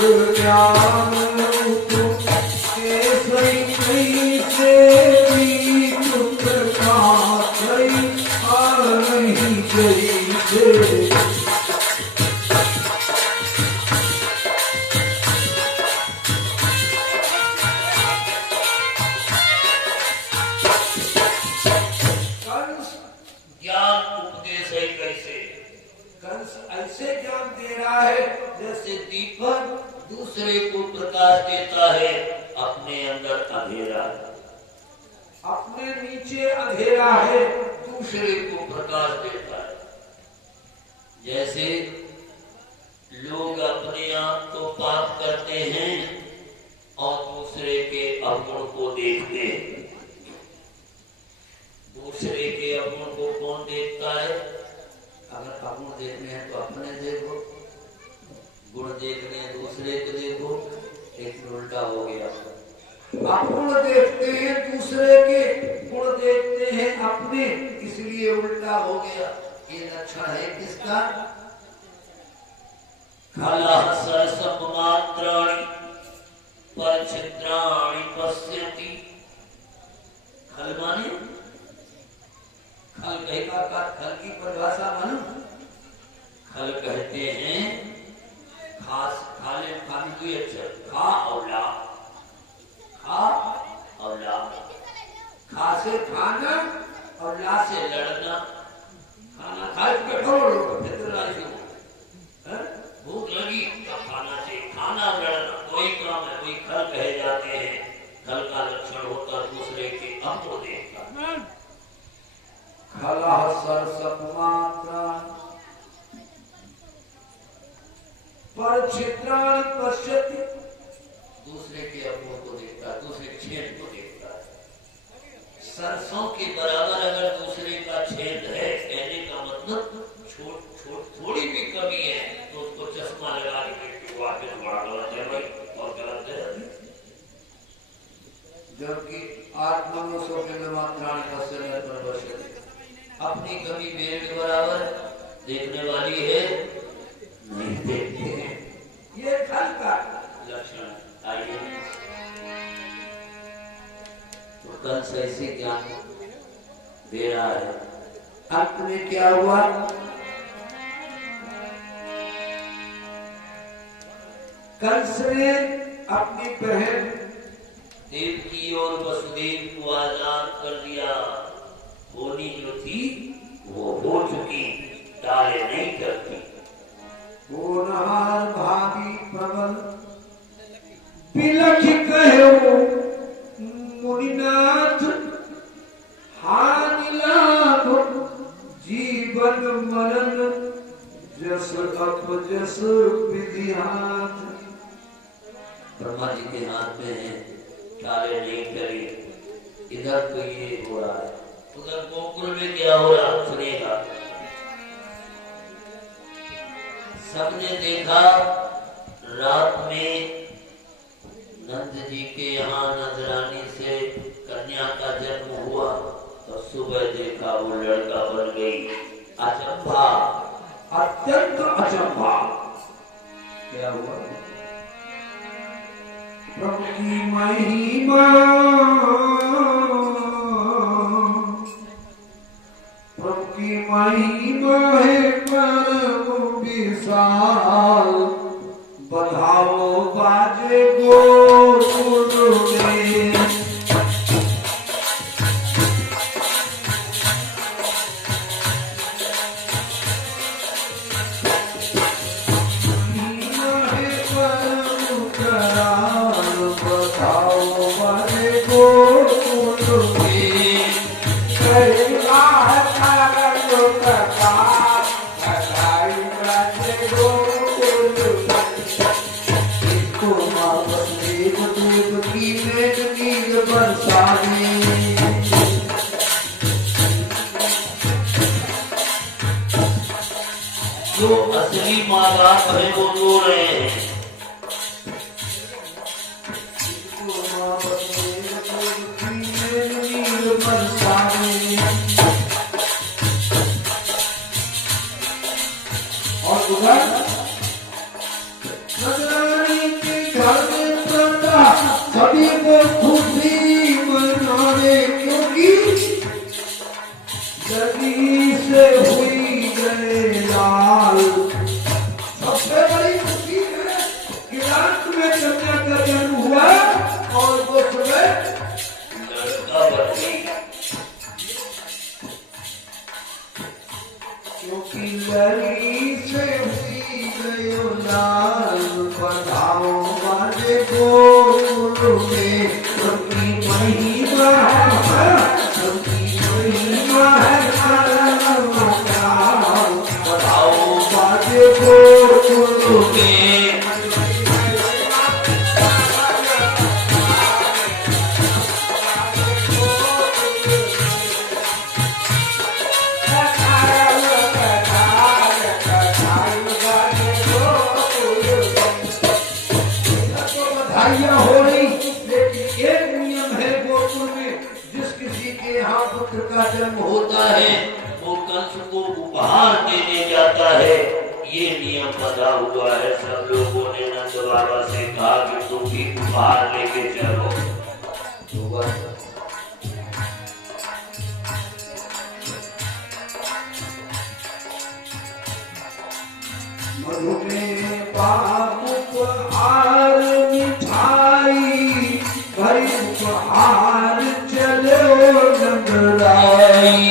ज्ञान रूप केसरी कैसे बीच प्रकाश नहीं जैसे ऐसे ज्ञान दे रहा है जैसे दीपक दूसरे को प्रकाश देता है। अपने अंदर अंधेरा, अपने नीचे अंधेरा है, दूसरे को प्रकाश देता है। जैसे लोग अपने आप को पाप करते हैं और दूसरे के अवगुण को देखते हैं। दूसरे के अवगुण को कौन देखता है? अगर अवगुण देखने हैं तो अपने देखो, गुण देखने हैं दूसरे को देखो। एक उल्टा हो गया, अवगुण देखते हैं दूसरे के, गुण देखते हैं अपने, इसलिए उल्टा हो गया। ये लक्षण है किसका? खलः सरसप मात्राणि परछिद्राणि पश्यति। खल माने खल कहेगा का खल की परिभाषा मालूम? खल कहते हैं खास, खाले खाली दुई अक्षर, खा और ला, खा और ला। खा से खाना और ला से लड़ना। खाना खाए कठोर भूख लगी तो खाना से, खाना लड़ना वही काम है, वही खल कहे जाते हैं। खल का लक्षण होता दूसरे के अवगुण देखता। खलः सरसप मात्रा परछिद्राणि पश्यति। दूसरे के अवगुण को देखता है, दूसरे छेद को देखता है। सरसों के बराबर अगर दूसरे का छेद है, कहने का मतलब थोड़ी भी कमी है तो उसको चश्मा लगा के वापस बड़ा गलत है भाई और गलत है। जबकि आत्मनुसो के मात्राणि पश्यति, अपनी कमी मेरे के बराबर देखने वाली है, नहीं देखते हैं। ये खल का लक्षण। आइए तो कल से ऐसे ज्ञान दे रहा है। अंत में क्या हुआ? कंस ने अपनी बहन देवकी और वसुदेव को आजाद कर दिया। होनी जो थी वो हो चुकी, टाले नहीं करती। होनहार भागी प्रबल बिलख कहो मुनिनाथ, हानि लाभ जीवन मरण जस अपजस विधिहात। ब्रह्मा जी के हाथ में है, टाले नहीं करी। इधर तो ये हो रहा है, उधर गोकुल में क्या हो रहा सुनेगा। सबने देखा रात में नंद जी के यहाँ नजरानी से कन्या का जन्म हुआ, तो सुबह देखा वो लड़का बन गई। अचंभा, अत्यंत अचंभा। क्या हुआ? प्रभु की महिमा, प्रभु की महिमा है परम विशाल, बधाओ बाजे गोकुल में। जो असली माँ बाप है वो रो रहे हैं। और उधर सभी को खुशी मनाने, क्योंकि नदी से हुई गए लाल। सबसे बड़ी खुशी है कि रात में कन्या का जन्म हुआ और वो सुबह लड़का बन गई। क्योंकि लड़ी से हुई गयो लाल, बधाओ बाजे गोकुल में, सबकी महिमा है, सबकी महिमा है, बधाओ बाजे गोकुल में। हो रही, लेकिन एक नियम है गोकुल में, जिस किसी के यहाँ पुत्र का जन्म होता है वो कंस को उपहार देने जाता है। ये नियम बना हुआ है। सब लोगों ने नंद बाबा से कहा कि तुम भी उपहार लेके चलो। मधु में पाप उपहार मिठाई, भरी उपहार चलो नंदराई।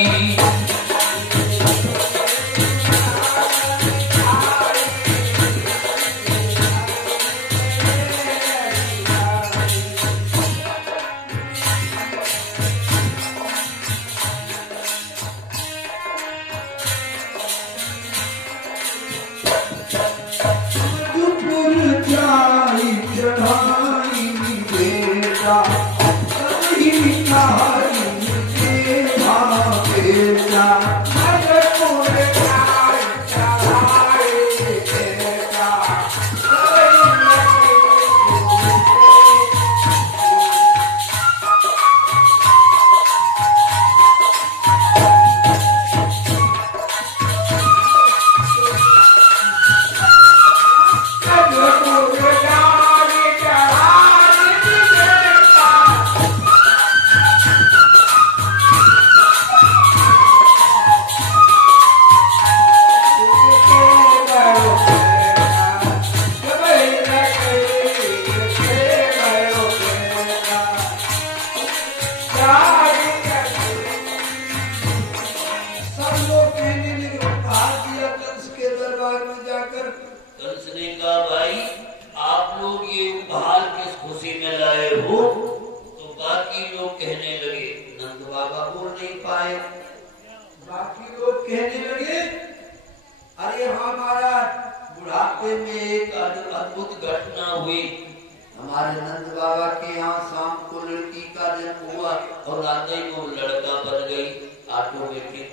हमारे नंद बाबा के यहाँ शाम को लड़की का जन्म हुआ और रात ही वो लड़का बन गई ऑटोमेटिक।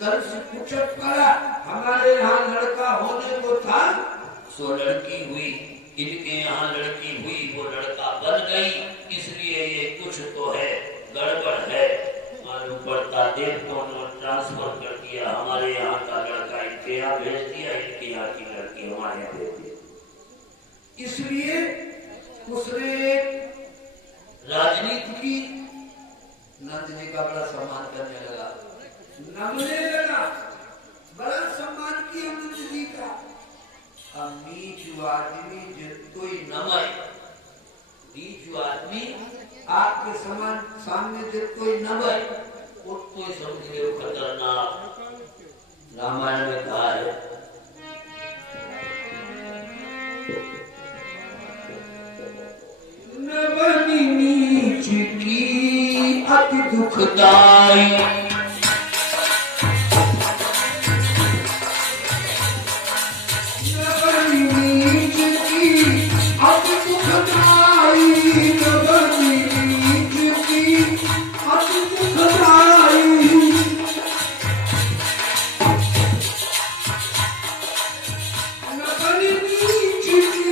कल से पूछत करा हमारे यहाँ लड़का होने को था, सो लड़की हुई, इनके यहाँ लड़की हुई, वो लड़का बन गई। इसलिए ये कुछ तो है, गड़बड़ है। मालूम पड़ता देवताओं ने ट्रांसफर कर दिया, हमारे यहाँ का लड़का इनके यहाँ भेज दिया, इनके यहाँ की लड़की हमारे यहाँ भेज दी। इसलिए उसने राजनीति की, नंद जी का बड़ा सम्मान करने लगा, नमने लगा, बड़ा सम्मान किया नंद जी का। अब नीचू आदमी जब कोई नमय, नीचू आदमी आपके समान सामने जब कोई नमय, उसको समझ लो खतरनाक। रामायण में कहा है नवनी नीच की अति दुखदाई, नवनी नीच की अति दुखदाई, नवनी नीच की अति दुखदाई। नवनी नीच की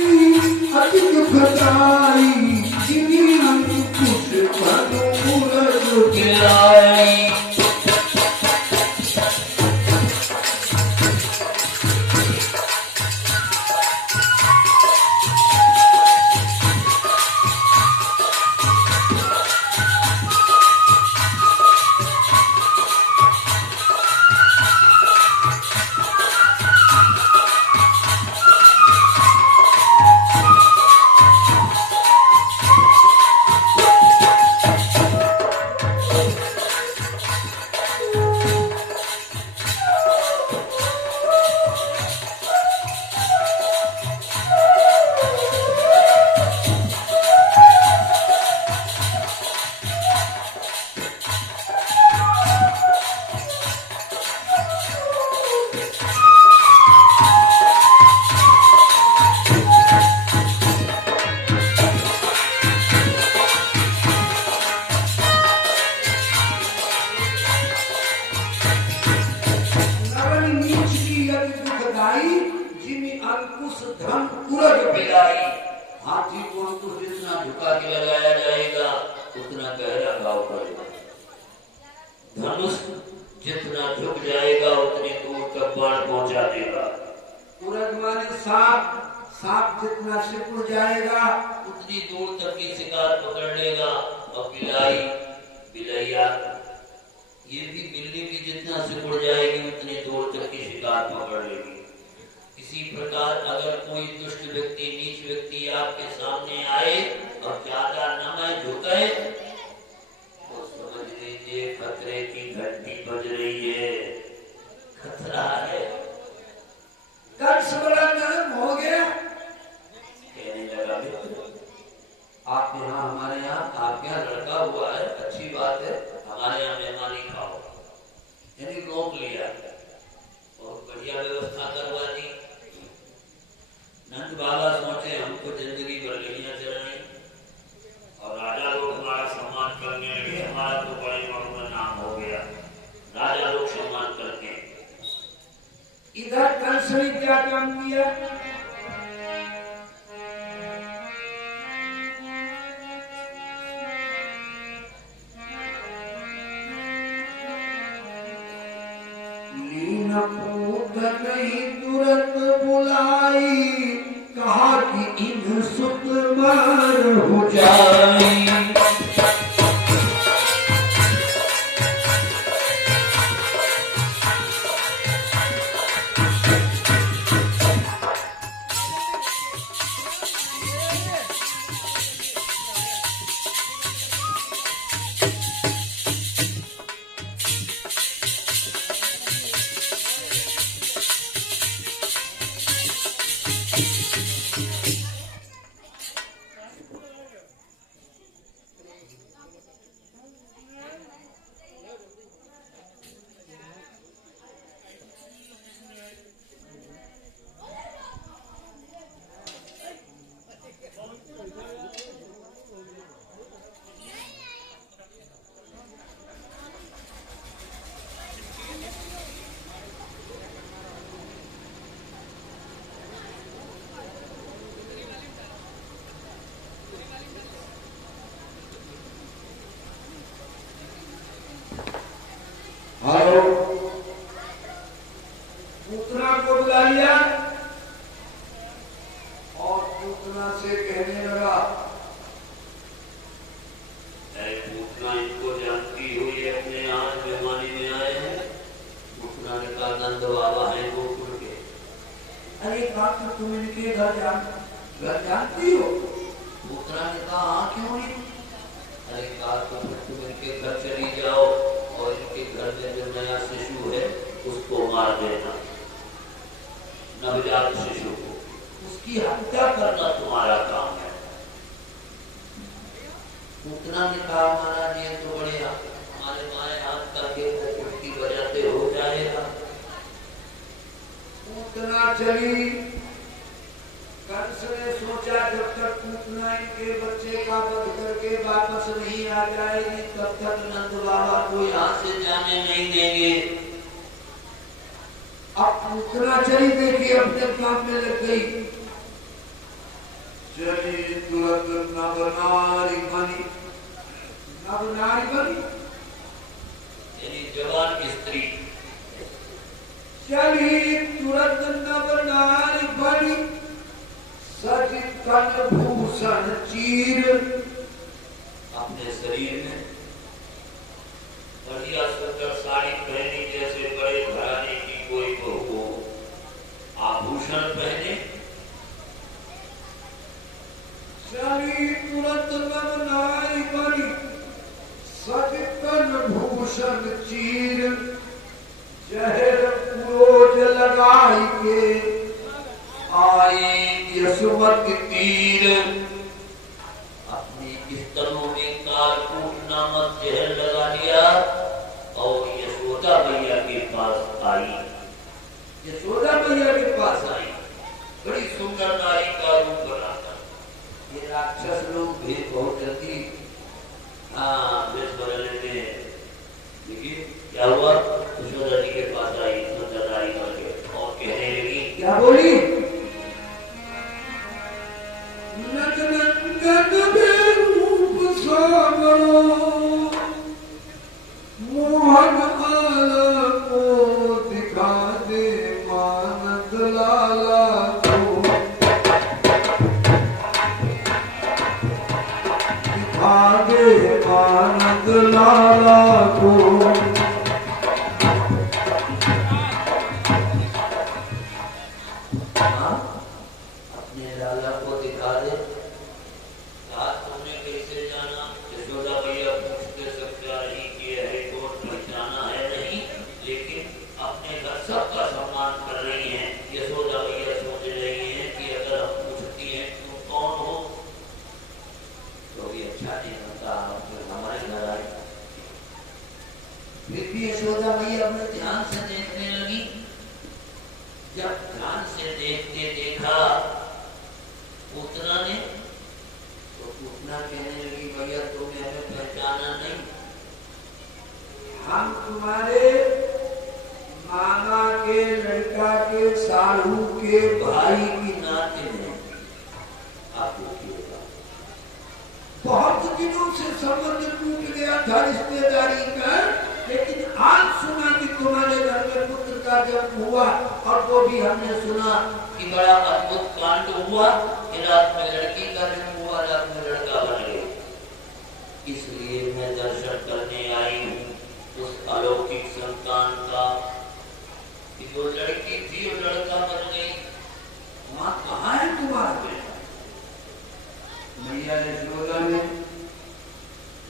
अति दुखदाई, हाथी को अंकुश जितना झुका के लगाया जाएगा उतना गहरा घाव पड़ेगा। धनुष जितना झुक जाएगा उतनी दूर तक बाण पहुंचा देगा। उड़द माने सांप, सांप जितना सिकुड़ जाएगा उतनी दूर तक की शिकार पकड़ लेगा। और बिलाई, बिलैया, ये भी बिल्ली भी जितना सिकुड़ जाएगी उतनी दूर तक की शिकार पकड़ लेगी। इसी प्रकार अगर कोई दुष्ट व्यक्ति, नीच व्यक्ति आपके सामने आए और ज्यादा नमय झुके तो समझ लीजिए खतरे की घंटी बज रही है, खतरा है। कंस बड़ा नरम हो गया, कहने लगा मित्र आप यहाँ, हमारे यहाँ आपके यहाँ लड़का हुआ है, अच्छी बात है, हमारे यहाँ मेहमानी खाओ। यानी रोक लिया, बहुत बढ़िया व्यवस्था करवा दी। नंद बाबा सोचे हमको जिंदगी भर गलियां चलानी और राजा लोग हमारा सम्मान करने लगे, हमारा तो बड़े बड़ों में नाम हो गया, राजा लोग सम्मान करते हैं। इधर कंस ने क्या काम किया? नहीं तुरंत बुलाई, कहा कि इन सुत मार हो जाए। हेलो, पूतना को बुला लिया और पूतना से कहने लगा, पूतना इनको जानती हो, ये अपने यहाँ मेहमानी में आए हैं। पूतना ने कहा नंद बाबा है गोकुल के। अरे बात तो तुम इनके घर जानती हो? पूतना ने कहा हाँ क्यों नहीं। अरे कहा तो तुम इनके घर चली जाओ और इनके घर में जो नया शिशु है उसको मार देना, नवजात शिशु को, उसकी हत्या करना तुम्हारा काम है। पूतना ने कहा महाराज ये तो बढ़िया, हमारे माए हाथ करके उल्टी बजाते हो जाएगा। पूतना चली। कंस ने सोचा जब तक पूतना इनके बच्चे का वध करके वापस नहीं आ जाएगी तब तक नंद बाबा को यहाँ से जाने नहीं देंगे। अब पूतना चली, देखिए अपने काम में लग गई। चली तुरंत नवनारी बनी, नवनारी बनी यानी जवान स्त्री। चली तुरंत नवनारी बनी, सज तन भूषण चीर, अपने शरीर में बढ़िया सुंदर साड़ी पहनी जैसे बड़े घराने की कोई बहू हो, आभूषण पहने। चली तुरंत नवनारी बनी, सज तन भूषण चीर, जहर पुरोज लगाई के आए यशोमत तीर। अपनी स्तनों में कारकूट नामक जहर लगा लिया और यशोदा मैया के पास आई। यशोदा मैया के पास आई, बड़ी सुंदर नारी का रूप बनाकर। ये राक्षस लोग भी बहुत जल्दी वेश बदल लेते हैं। देखिए क्या हुआ, यशोदा जी के पास आई सुंदर नारी करके और कहने लगी, क्या बोली? गजनंदन में रूप सावरो मोहन आला को दिखा दे मानद लाला को दिखा दे मानद लाला को अपने लाला को दिखा दे। रात तुमने कैसे जाना? यशोदा भैया पूछते सब क्या नहीं किया है, कौन पहचाना है नहीं, लेकिन अपने घर सबका सम्मान कर रही हैं। यशोदा भैया सोच रही हैं कि अगर हम पूछती हैं तुम कौन हो तो भी अच्छा नहीं होता, फिर हमारे घर आए। फिर भी यशोदा भैया अपने ध्यान से देखने लगी। जब ध्यान से देखते देखा पूतना ने, तो पूतना कहने लगी भैया तुमने हमें पहचाना नहीं, हम तुम्हारे मामा के लड़का के साढ़ू के भाई की नाते हैं। आप पूछिएगा, बहुत दिनों से संबंध टूट गया था रिश्तेदारी का, लेकिन आज सुना कि तुम्हारे घर में पुत्र का जन्म हुआ, और वो भी हमने सुना कि बड़ा अद्भुत कांड हुआ कि रात में लड़की का जन्म हुआ, रात में लड़का बन गया। इसलिए मैं दर्शन करने आई हूँ उस अलौकिक संतान का कि जो लड़की थी वो लड़का बन गई। वहां कहाँ है तुम्हारा बेटा? मैया यशोदा ने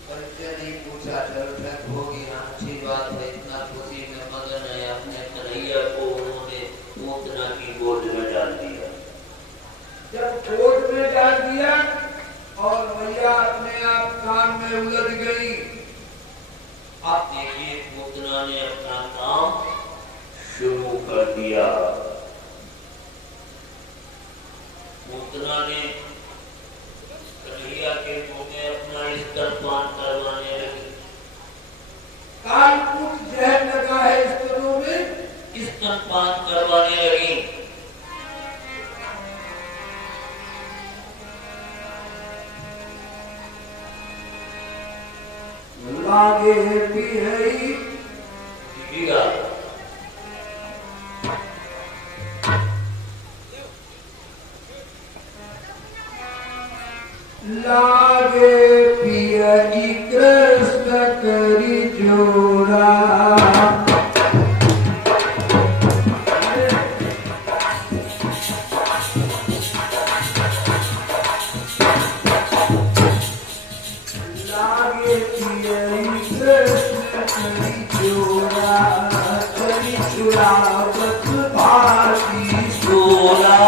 परिचय नहीं पूछा, चलो ठीक हो गया, अच्छी बात है, इतना खुशी में मगन है। अपने कन्हैया को उन्होंने पूतना की गोद में डाल दिया। जब गोद में डाल दिया और मैया अपने आप काम में उलझ गई। आप देखिए पूतना ने अपना काम शुरू कर दिया। पूतना ने कन्हैया के मुंह में अपना स्तनपान करवाने लगी। कालकूट जहर लगा है स्तनों में, स्तनपान करवाने लगी। लागे पिहई लागे पियई कृष्ण करी जोड़ा। लागे पियई कृष्ण करी जोड़ा, करी चुरावत भागी सोला।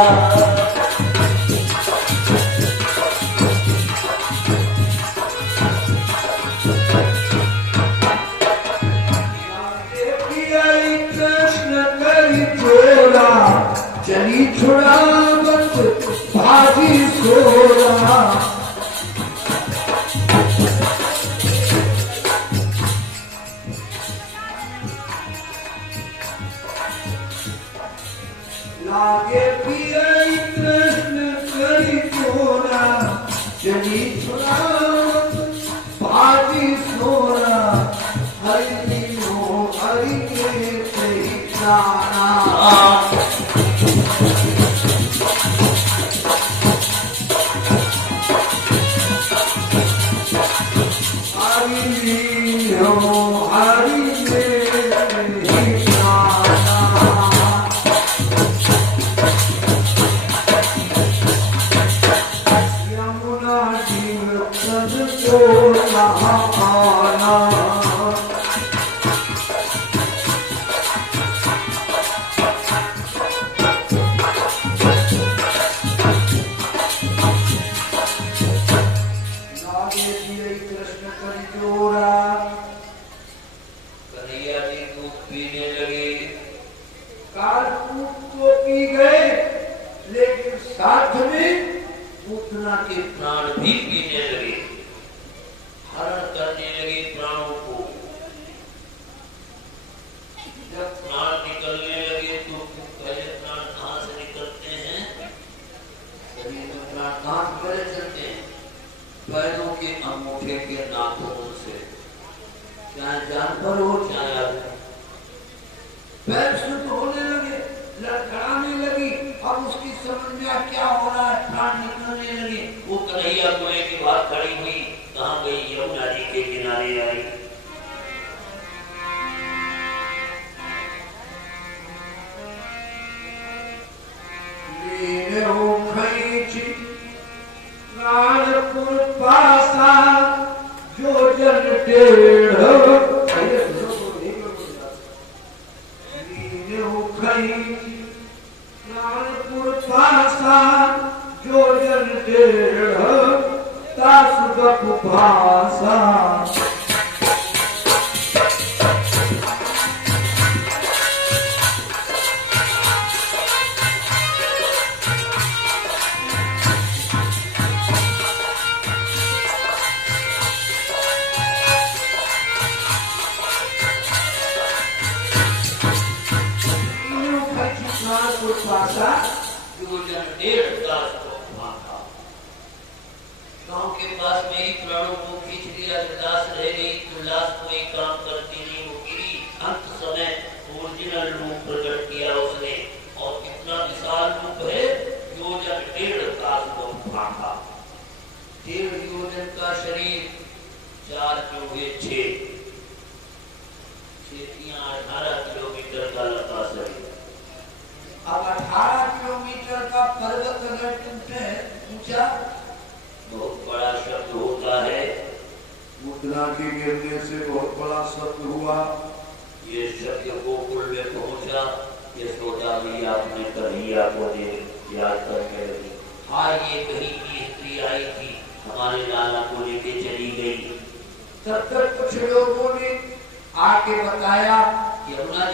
चली छुड़ावत भागी सोरा। लागे पियई कृष्ण करी चोरा, चली छुड़ावत भागी सोरा। हरि हो हरि के जाना। यमुना जीव पद को नहाना। साथ में पूतना के प्राण भी पीने लगे, हरण करने लगे प्राणों को। जब प्राण निकलने लगे तो पहले प्राण कहाँ से निकलते हैं? शरीर में प्राण कहाँ से चलते पैरों के अंगूठे के नाखून से, चाहे जानवर हो चाहे आदमी, पैर शुद्ध होने लगे, लड़खड़ाने लगी। अब उसकी समझ में क्या हो रहा है, प्राण निकलने लगे। वो कन्हैया कुएं के बाद खड़ी हुई, कहाँ गई? यमुना जी के किनारे आई। नानपुर पासा जो जन टेढ़ नानपुर पासा जो जन टेढ़ तासुगप भाषा गांव के पास में ही प्राणों को खींच लिया। लाश रह गई तो लाश कोई काम करती नहीं, वो गिरी। अंत समय ओरिजिनल रूप प्रकट किया उसने, और कितना विशाल रूप है, योजन 1.5 काश को फांका। 1.5 योजन का शरीर, 4 चौके 6 18 किलोमीटर का लंबा शरीर। अब 18 किलोमीटर का पर्वत अगर टूटे ऊंचा, बहुत बड़ा शब्द होता है। मुद्रा के गिरने से बहुत बड़ा शब्द हुआ। ये शब्द गोकुल में पहुंचा। यशोदा मैया अपने कन्हैया को दे याद करके लगी। हाँ, ये कहीं की स्त्री आई थी, हमारे लाला को लेके चली गई। तब तक कुछ लोगों ने आके बताया, यमुना